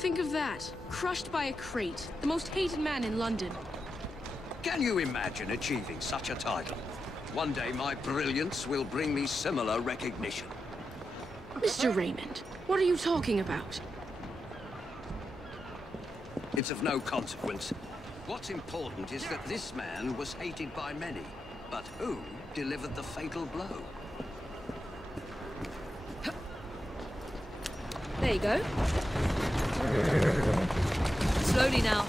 Think of that. Crushed by a crate. The most hated man in London. Can you imagine achieving such a title? One day my brilliance will bring me similar recognition. Mr. Raymond, what are you talking about? It's of no consequence. What's important is that this man was hated by many. But who delivered the fatal blow? There you go. Slowly now.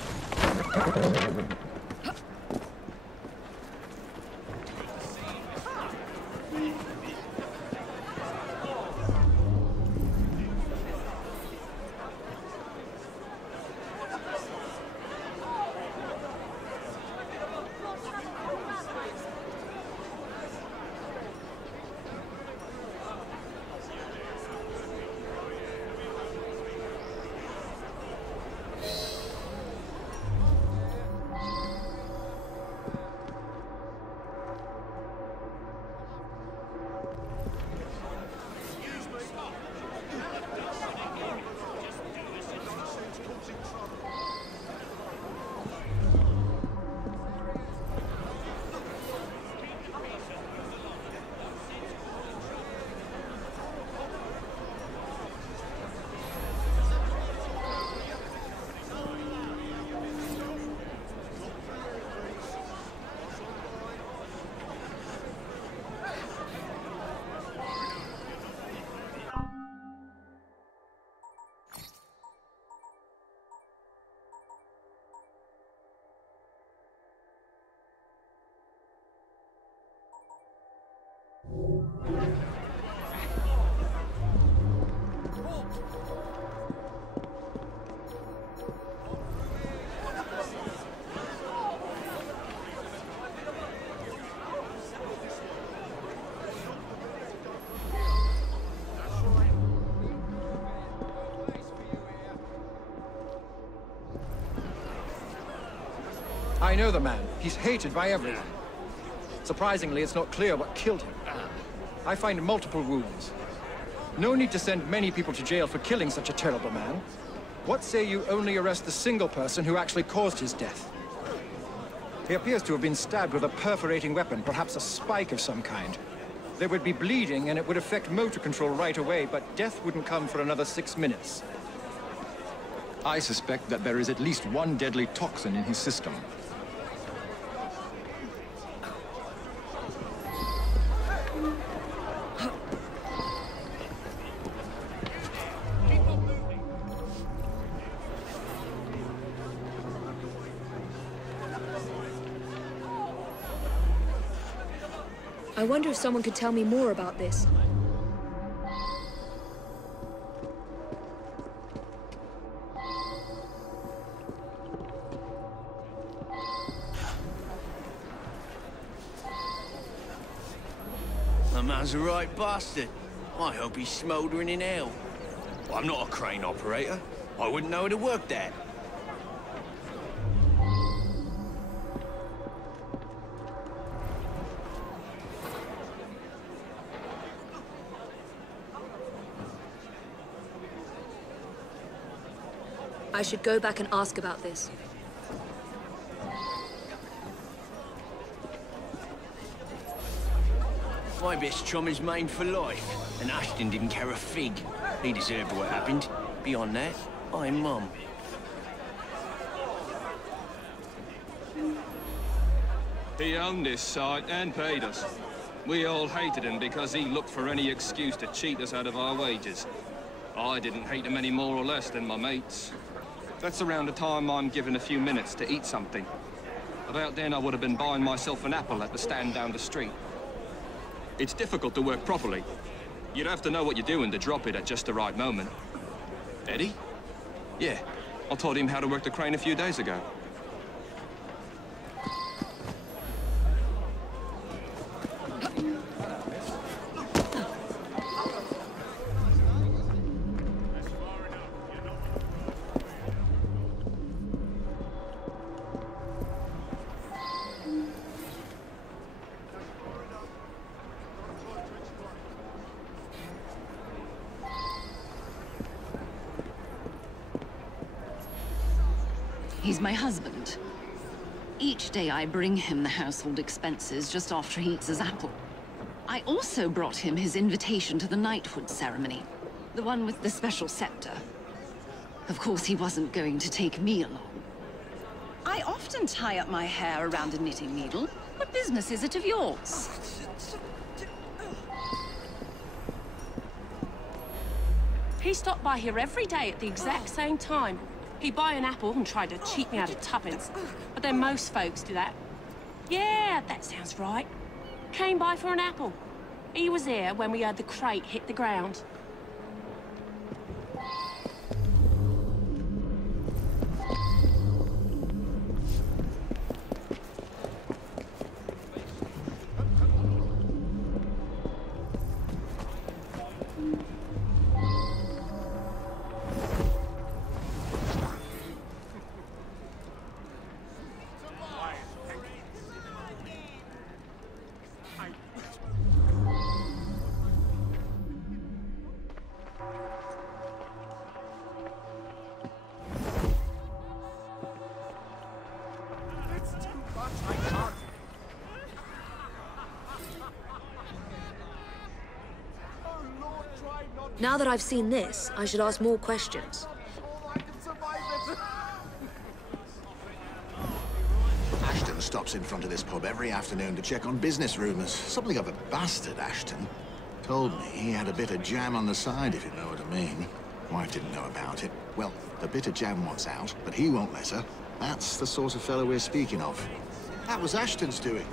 I know the man. He's hated by everyone. Surprisingly, it's not clear what killed him. I find multiple wounds. No need to send many people to jail for killing such a terrible man. What say you only arrest the single person who actually caused his death? He appears to have been stabbed with a perforating weapon, perhaps a spike of some kind. There would be bleeding and it would affect motor control right away, but death wouldn't come for another 6 minutes. I suspect that there is at least one deadly toxin in his system. I wonder if someone could tell me more about this. The man's a right bastard. I hope he's smouldering in hell. I'm not a crane operator. I wouldn't know how to work that. I should go back and ask about this. My best chum is maimed for life, and Ashton didn't care a fig. He deserved what happened. Beyond that, I'm mum. He owned this site and paid us. We all hated him because he looked for any excuse to cheat us out of our wages. I didn't hate him any more or less than my mates. That's around the time I'm given a few minutes to eat something. About then I would have been buying myself an apple at the stand down the street. It's difficult to work properly. You'd have to know what you're doing to drop it at just the right moment. Eddie? Yeah, I taught him how to work the crane a few days ago. He's my husband. Each day I bring him the household expenses just after he eats his apple. I also brought him his invitation to the knighthood ceremony. The one with the special scepter. Of course, he wasn't going to take me along. I often tie up my hair around a knitting needle. What business is it of yours? He stopped by here every day at the exact same time. He'd buy an apple and try to cheat me out of tuppence. But then most folks do that. Yeah, that sounds right. Came by for an apple. He was here when we heard the crate hit the ground. Now that I've seen this, I should ask more questions. Ashton stops in front of this pub every afternoon to check on business rumors. Something of a bastard, Ashton. Told me he had a bit of jam on the side, if you know what I mean. Wife didn't know about it. Well, the bit of jam wants out, but he won't let her. That's the sort of fellow we're speaking of. That was Ashton's doing.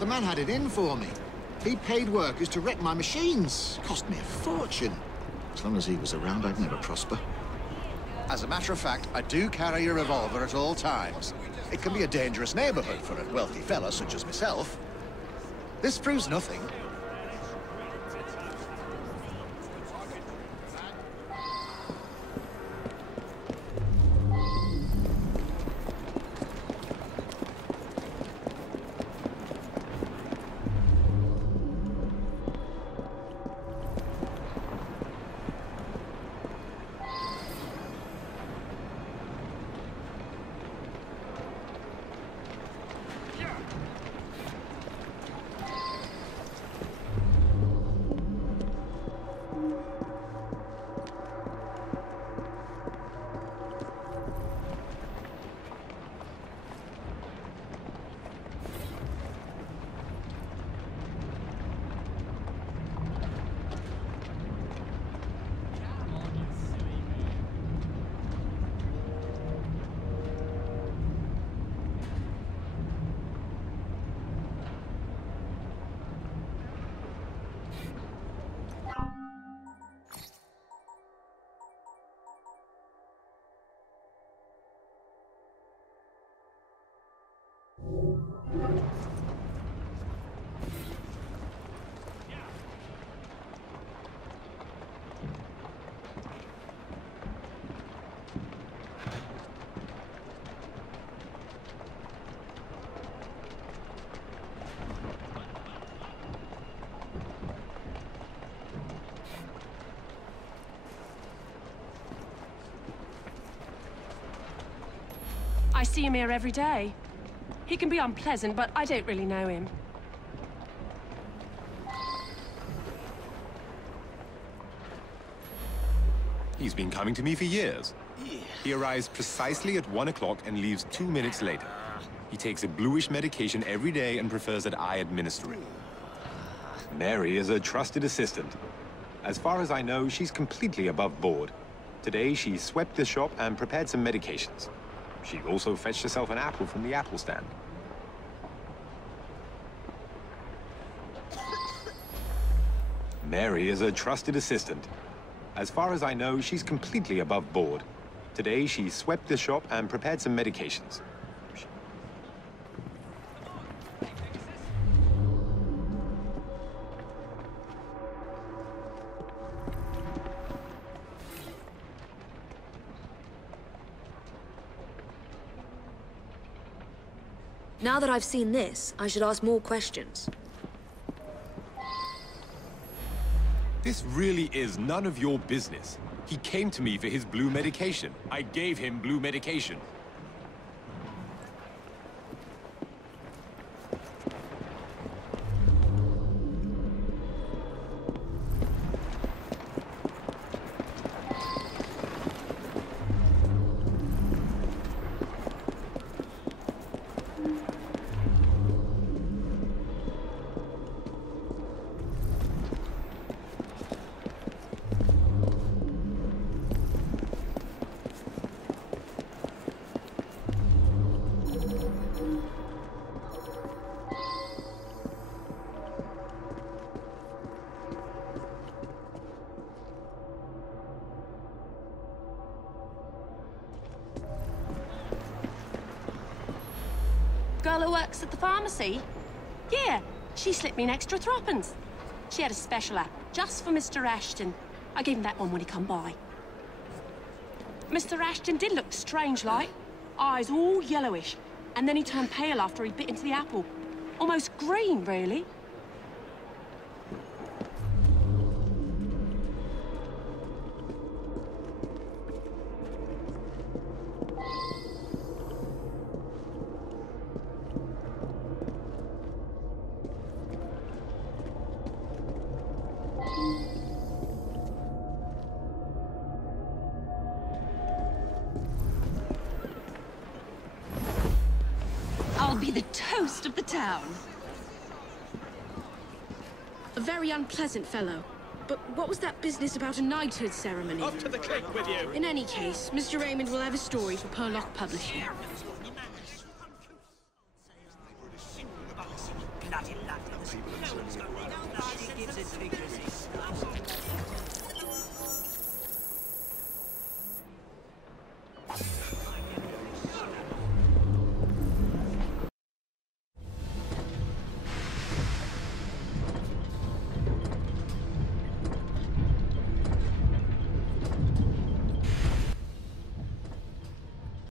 The man had it in for me. He paid workers to wreck my machines. Cost me a fortune. As long as he was around, I'd never prosper. As a matter of fact, I do carry a revolver at all times. It can be a dangerous neighborhood for a wealthy fella such as myself. This proves nothing. I see him here every day. He can be unpleasant, but I don't really know him. He's been coming to me for years. He arrives precisely at 1 o'clock and leaves 2 minutes later. He takes a bluish medication every day and prefers that I administer it. Mary is a trusted assistant. As far as I know, she's completely above board. Today, she swept the shop and prepared some medications. She also fetched herself an apple from the apple stand. Mary is a trusted assistant. As far as I know, she's completely above board. Today, she swept the shop and prepared some medications. Now that I've seen this, I should ask more questions. This really is none of your business. He came to me for his blue medication. I gave him blue medication. girl who works at the pharmacy? Yeah, she slipped me an extra threepence. She had a special app just for Mr. Ashton. I gave him that one when he come by. Mr. Ashton did look strange-like. Eyes all yellowish. And then he turned pale after he bit into the apple. Almost green, really. I'll be the toast of the town. A very unpleasant fellow. But what was that business about a knighthood ceremony? Off to the cliff with you! In any case, Mr. Raymond will have a story for Purlock Publishing. Bloody